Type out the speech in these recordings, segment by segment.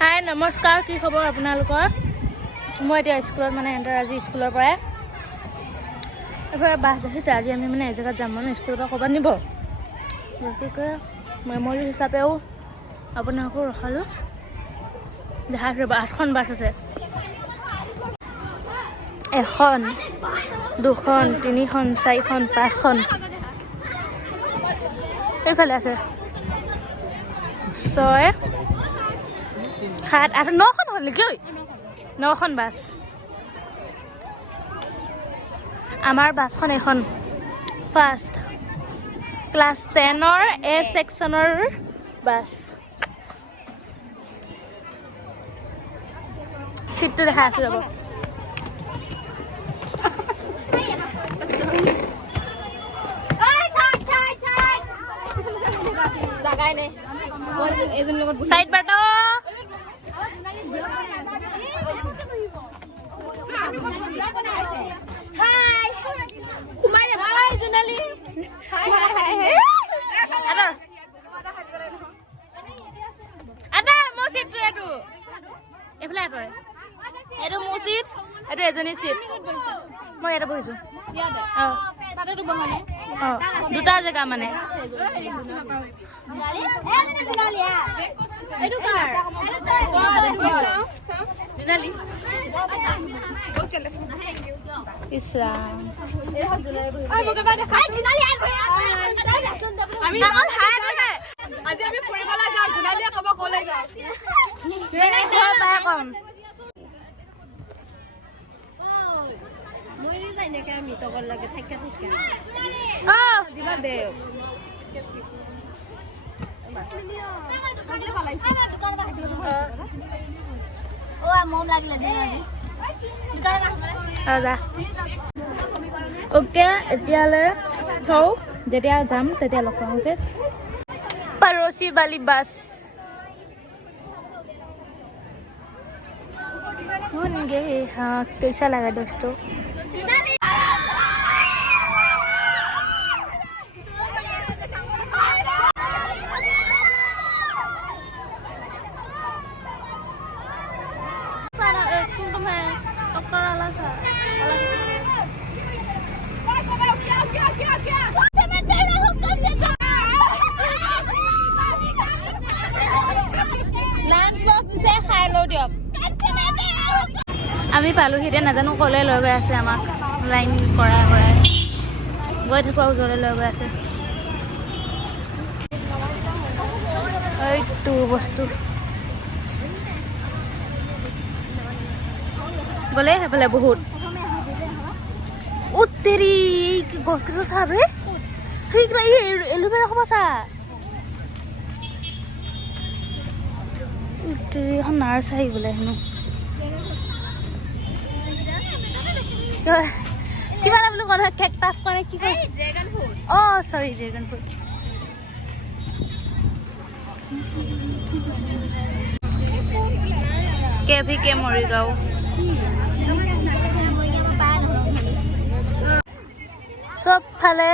হাই নমস্কাৰ, কি খবৰ আপোনালোকৰ? মই এতিয়া স্কুলত এণ্টাৰ আজি স্কুলৰ পৰাই এবাৰ বাছ দেখিছে। আজি আমি এজেগাত যাম স্কুলৰ পৰা ক'ৰবাত নিব, গতিকে মেমৰি হিচাপেও আপোনালোকো ৰখালোঁ। দেখাইছোঁ 8খন বাছ আছে, 1খন 2খন 3খন 4খন 5খন এইফালে আছে 6 7 8 9খন হ'ল নেকি? 9খন বাছ। আমাৰ বাছখন এখন ফাৰ্ষ্ট ক্লাছ 10ৰ A ছেকশ্যনৰ বাছ। চিটটো দেখাই আছোঁ ৰ'ব। সাইড বাটো এইটো মোৰ চিট, এইটো এজনী চিট। মই ইয়াতে বহিছোঁ। দুটা জেগা ওকে, এতিয়ালৈ থওঁ, যেতিয়া যাম তেতিয়া লগ পাম। ওকে, পৰচি বালি বাছ শুনগে। हाँ कैसा लगा दोस्तों? আমি পালোহি, এতিয়া নাজানো ক'লে লৈ গৈ আছে আমাক। লাইন কৰাই গৈ থাকোঁ, ওচৰলৈ লৈ গৈ আছে। এইটো বস্তু গ'লে সেইফালে বহুত উত্তেৰি গছ কেইটা চাবে সেইকেইটা এলোভেৰা খোপা চা। উত্তেৰি এখন নাৰ্চাৰী বোলে হেনো। কিবা এটা বোলো কথা কেকটাছ মানে কি কয়? অঁ চৰি, ড্ৰেগন ফ্ৰুট। KVK মৰিগাঁও। চব ফালে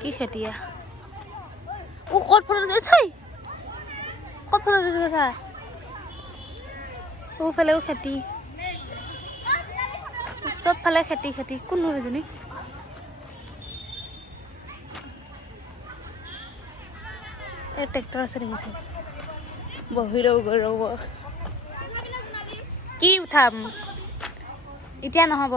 কি খেতিয়া? ক'ত ফটো দিছে? ক'ত ফটো দিছে চা? সোঁফালেও খেতি, চব ফালে খেতি। কোন হয় এজনী? এই ট্ৰেক্টৰ আছে দেখিছে। বহি ৰ'ব কি উঠাম এতিয়া? নহ'ব।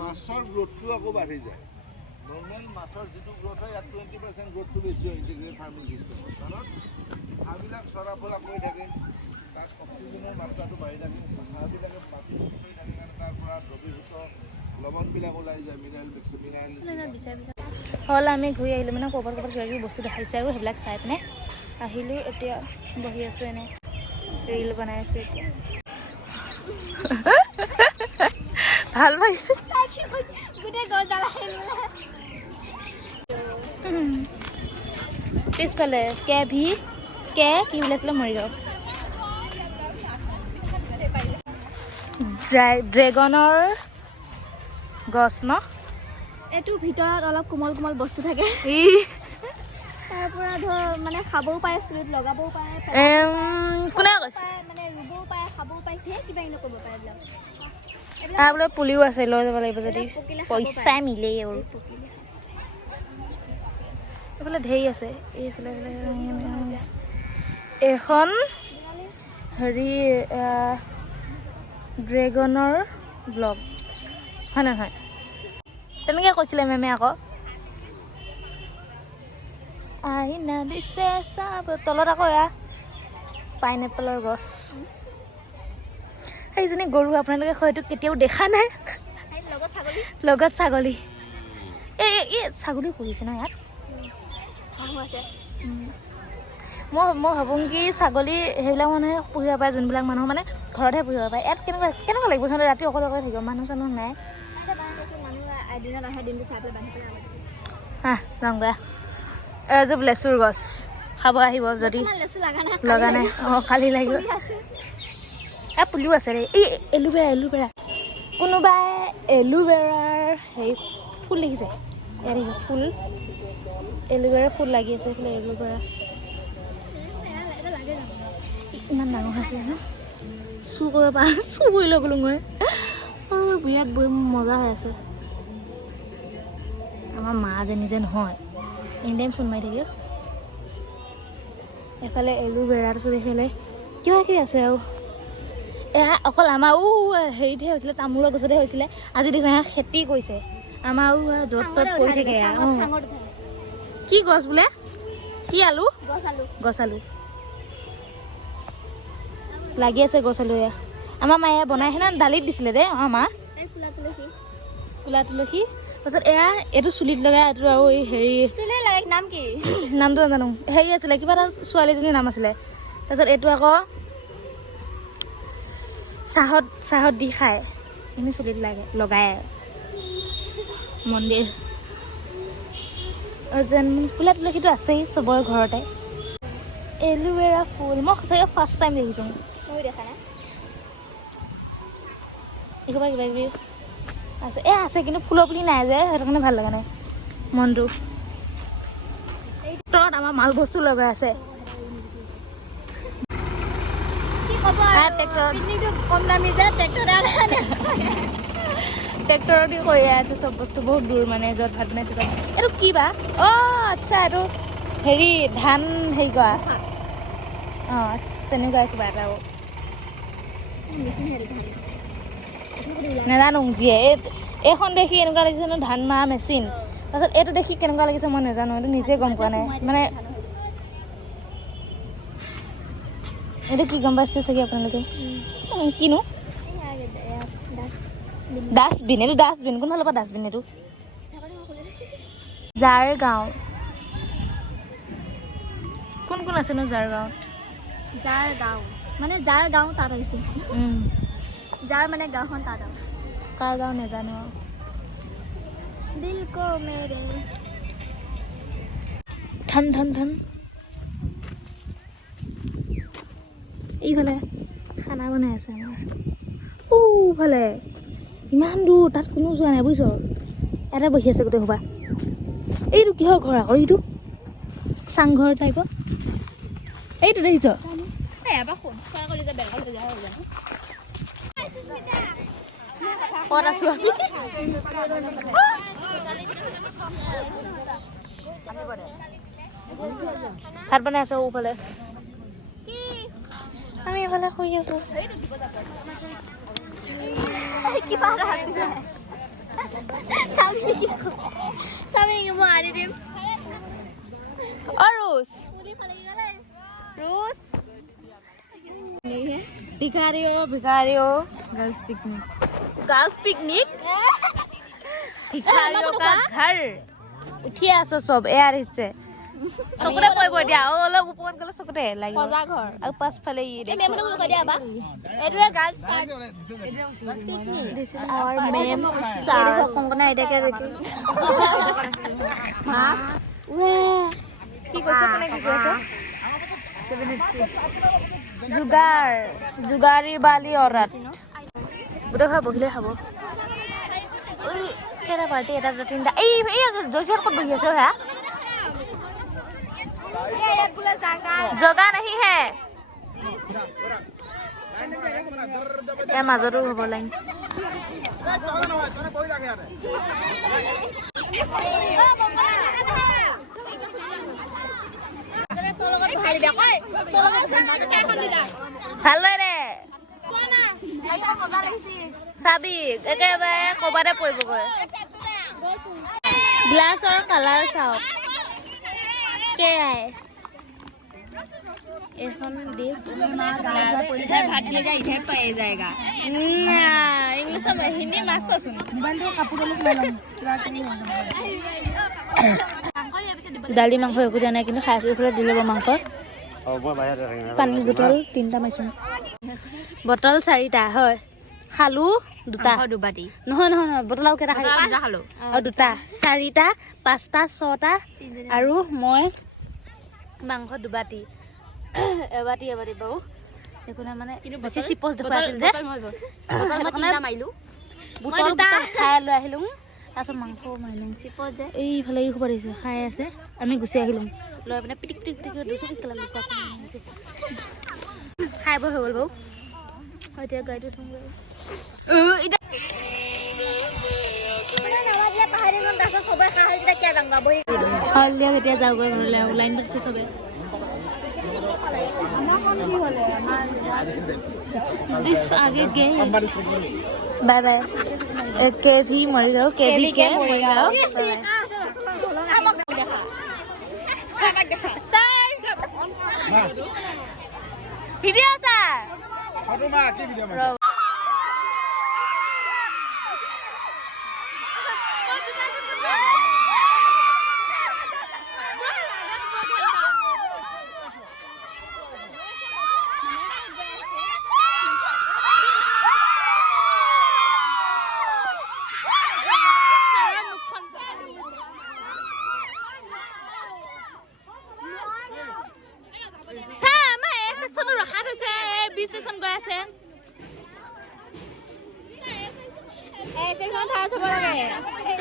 মাছৰ গ্ৰোথটো আকৌ বাঢ়ি যায়। নৰ্মেল মাছৰ যিটো গ্ৰোথ হয়, ইয়াত 20% গ্ৰোথটো বেছি হয় ইণ্টিগ্ৰেটেড ফাৰ্মিং চিষ্টেমত। কাৰণ হাঁহবিলাক চৰাফৰা কৰি থাকে, তাত অক্সিজেনৰ মাত্ৰাটো বাঢ়ি থাকে, হাঁহবিলাকে মাটি চৰি থাকে কাৰণে তাৰ পৰা দ্ৰৱীভূত লৱণবিলাক ওলাই যায়, মিনাৰেল হ'ল। আমি ঘূৰি আহিলোঁ ক'ৰবাত কিবা কিবি বস্তু দেখাইছে আৰু সেইবিলাক চাই পিনে আহিলোঁ। এতিয়া বহি আছোঁ, এনেই ৰীল বনাই আছোঁ। এতিয়া ভাল পাইছে। পিছফালে KVK কি বুলি আছিলে? মৰিগাঁও। ড্ৰেগনৰ গছ ন এইটোৰ ভিতৰত অলপ কোমল কোমল বস্তু থাকে ই তাৰ পৰা ধৰ মানে খাবও পাৰে চুলিত লগাবও পাৰে কোনে কৈছে মানে ৰুবও পাৰে খাবও পাৰে ধেৰ কিবা কিবি কৰিব পাৰে বোলে পুলিও আছে লৈ যাব লাগিব যদি পইচা মিলে আৰু এইফালে ধেৰ আছে এইফালে এখন হেৰি ড্ৰেগনৰ ব্লগ হয় নহয় তেনেকৈ কৈছিলে মেমে আকৌ আইনা দিছে চাব তলত আকৌ এয়া পাইনএপলৰ গছ সেইজনী গৰু আপোনালোকে হয়তো কেতিয়াও দেখা নাই লগত ছাগলী এই ছাগলী পুহিছে ন ইয়াত মই ভাবোঁ কি ছাগলী সেইবিলাক মানুহে পুহিব পাৰে যোনবিলাক মানুহ মানে ঘৰতহে পুহিব পাৰে ইয়াত কেনেকুৱা লাগিব সিহঁতে ৰাতি অকলে অকলে থাকিব মানুহ চানুহ নাই যামগৈ এযোৰ লেচুৰ গছ খাব আহিব যদি লগা নাই অঁ খালী লাগিব পুলিও আছে দেই এই এলোভেৰা কোনোবাই এলোভেৰাৰ হেৰি ফুল দেখিছে ইয়াত দেখিছে ফুল এলোভেৰাৰ ফুল লাগি আছে এইফালে এলোভেৰা ইমান ডাঙৰ হৈছে ন চু কৰিব পাৰা চু কৰি লৈ গ'লো মই বিৰাট বহি মজা হৈ আছে আমাৰ মা যে নহয় এনি টাইম ফোন মাৰি থাকিব এফালে এলোভেৰা তাৰপিছত এইফালে কিবা কিবি আছে আৰু এয়া অকল আমাৰ হেৰিতহে হৈছিলে তামোলৰ গছতহে হৈছিলে আজি দেখিছোঁ এয়া খেতি কৰিছে আমাৰ য'ত ত'ত পৰি থাকে কি গছ বোলে কি আলু গছ আলু লাগি আছে গছ আলু এয়া আমাৰ মায়ে বনাই সেনা দালিত দিছিলে দেই আমাৰ মা কোলা তুলসী তাৰপিছত এয়া এইটো চুলিত লগাই এইটো আৰু এই হেৰি নাম কি নামটো নাজানো হেৰি আছিলে কিবা এটা ছোৱালীজনীৰ নাম আছিলে তাৰপিছত এইটো আকৌ চাহত দি খায় এনে চুলিত লগাই মন্দিৰ যেন কোলা তুলসীটো আছেই চবৰে ঘৰতে এলোভেৰা ফুল মই সঁচাকৈ ফাৰ্ষ্ট টাইম দেখিছোঁ দেখা নাই কিবা কিবি আছে আছে কিন্তু ফুলৰ পুলি নাই যে সেইটো কাৰণে ভাল লগা নাই মনটো তলত আমাৰ মাল বস্তু লগাই আছে কম দামী যে ট্ৰেক্টৰ দি কৰি আছে চব বস্তু বহুত দূৰ মানে য'ত ভাত বনাইছে এইটো কি বা আচ্ছা এইটো হেৰি ধান হেৰি কৰা তেনেকুৱা কিবা এটা নাজানো যিয়ে এইখন দেখি এনেকুৱা লাগিছে ন ধান মৰা মেচিন তাৰপিছত এইটো দেখি কেনেকুৱা লাগিছে মই নাজানো এইটো নিজে গম পোৱা নাই মানে এইটো কি গম পাইছে চাগে আপোনালোকে কিনো ডাষ্টবিন এইটো ডাষ্টবিন কোনফালৰ পৰা ডাষ্টবিন এইটো জাৰ গাঁও কোন কোন আছেনো জাৰ গাঁৱত মানে যাৰ গাঁও তাত আহিছোঁ যাৰ মানে গাঁওখন তাত আৰু কাৰ গাঁও নাজানো দিল কো মেৰে ঠান এইফালে খানা বনাই আছে আমাৰ ফালে ইমান দূৰ তাত কোনো যোৱা নাই বুজিছ এটা বহি আছে গোটেই সোপা এইটো কিহৰ ঘৰ আকৌ এইটো চাংঘৰ টাইপৰ এইটো দেখিছ ক'ত আছো আমি ভাত বনাই আছো ওফালে আমি এইফালে শুই আছো भिखारियों गर्ल्स पिकनिक भिखारियों का घर उठी आसो सब एयार हिस्से চকুতে পৰিব দিয়া অলপ ওপৰত গ'লে চকুতে লাগিব আৰু পাছফালে এইটোৱে girls this is our ma'am চাৰ্চ কংকনা এটাকে মাছ কি কৈছে কোনে কি কৈছে 76 जुगारी वाली औरत গোটেই ঘৰ বহিলে খাব কেইটা পাৰ্টি এটা দুটা তিনিটা এই জয়সিহঁত ক'ত বহি আছে হা জগা নাহি হে ইয়াৰ মাজতো হ'ব লাইন ভাল লাগে দে চাবি একেবাৰে ক'বাতে পৰিবগৈ গ্লাছৰ কালাৰ চাওক কেৰাই এখন ডিশ ভাত দিয়ে যায় ইধৰ পাই যায়গা ইংলিছ হিন্দী মাষ্টৰচোন দালি মাংস একো দিয়া নাই কিন্তু খাই পেলাই দি ল'ব মাংস পানী বটল 3টা মাৰিছোঁ বটল 4টা হয় খালো 2টা নহয় বটল আৰু কেইটা খালো আৰু 2টা 4টা 5টা 6টা আৰু মই মাংস 2 বাটি এবাটি বাৰু একো নাই মানে বেছি চিপচ দেখুৱাইছিল যে বটল খাই লৈ আহিলোঁ তাৰপিছত মাংস মাৰিলোঁ চিপচ যে এইফালে এই খবৰ দিছে খাই আছে আমি গুচি আহিলোঁ লৈ পিনে পিটিক খাই বৈ হৈ গ'ল বাৰু এতিয়া গাড়ীটো থওঁ এতিয়া যাওঁগৈ ঘৰলৈ আৰু লাইন পাতিছে চবে आगे गए बाय बाय के भी मर जाओ के भी के मर जाओ वीडियो सर छोटो मा की वीडियो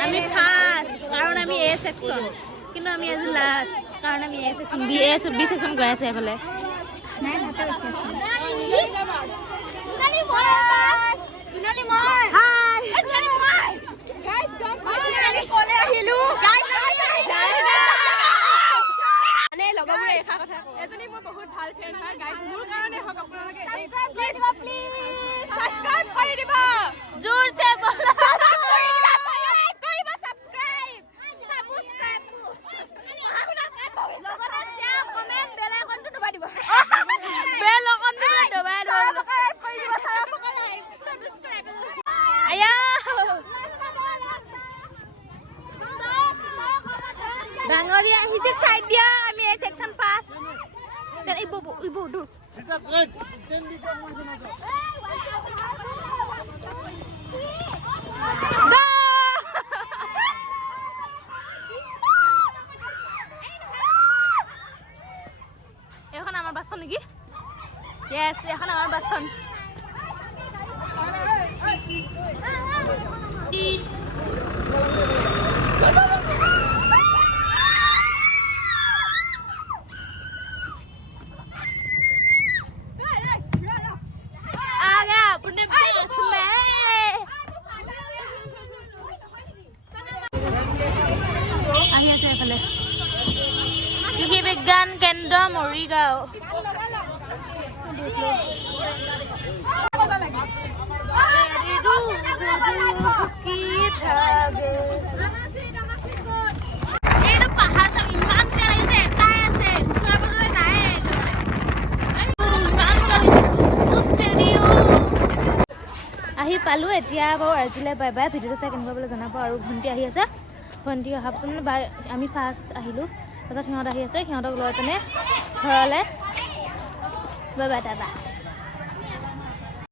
আমি ফার্স্ট কারণ আমি এ সেকশন কিন্তু আমি আজি লাস্ট কারণ আমি এ সেকশন বি সেকশন গৈ আছে এফালে জুনালি মই হাই জুনালি মই গাইস ডন্ট জুনালি কলে আহিলো মানে লগবোৰে এখা কথা এজনী মই বহুত ভাল ফ্ৰেন্ড হয় গাইস মোৰ কাৰণে হক আপোনালোকে প্লিজ সাবস্ক্ৰাইব কৰি দিবা জোৰছে বলা ডাঙৰীয়া আহিছে চাই দিয়া আমি এই সেকশন ফার্স্ট তেল ইবো দু এখন আমার বাসন নাকি ইয়েস এখন আমার বাসন আহি আছে এফালে কৃষি বিজ্ঞান কেন্দ্র মৰিগাঁও আহি পালো এতিয়া বাৰু আজিলৈ বাই বাই ভিডিঅ'টো চাই কেনেকুৱা বোলে জনাব আৰু ভণ্টি আহি আছে ভণ্টি অহাৰ পাছত মানে আমি ফাৰ্ষ্ট আহিলোঁ তাৰপিছত সিহঁত আহি আছে সিহঁতক লৈ পিনে ঘৰলৈ বাই বাই টাটা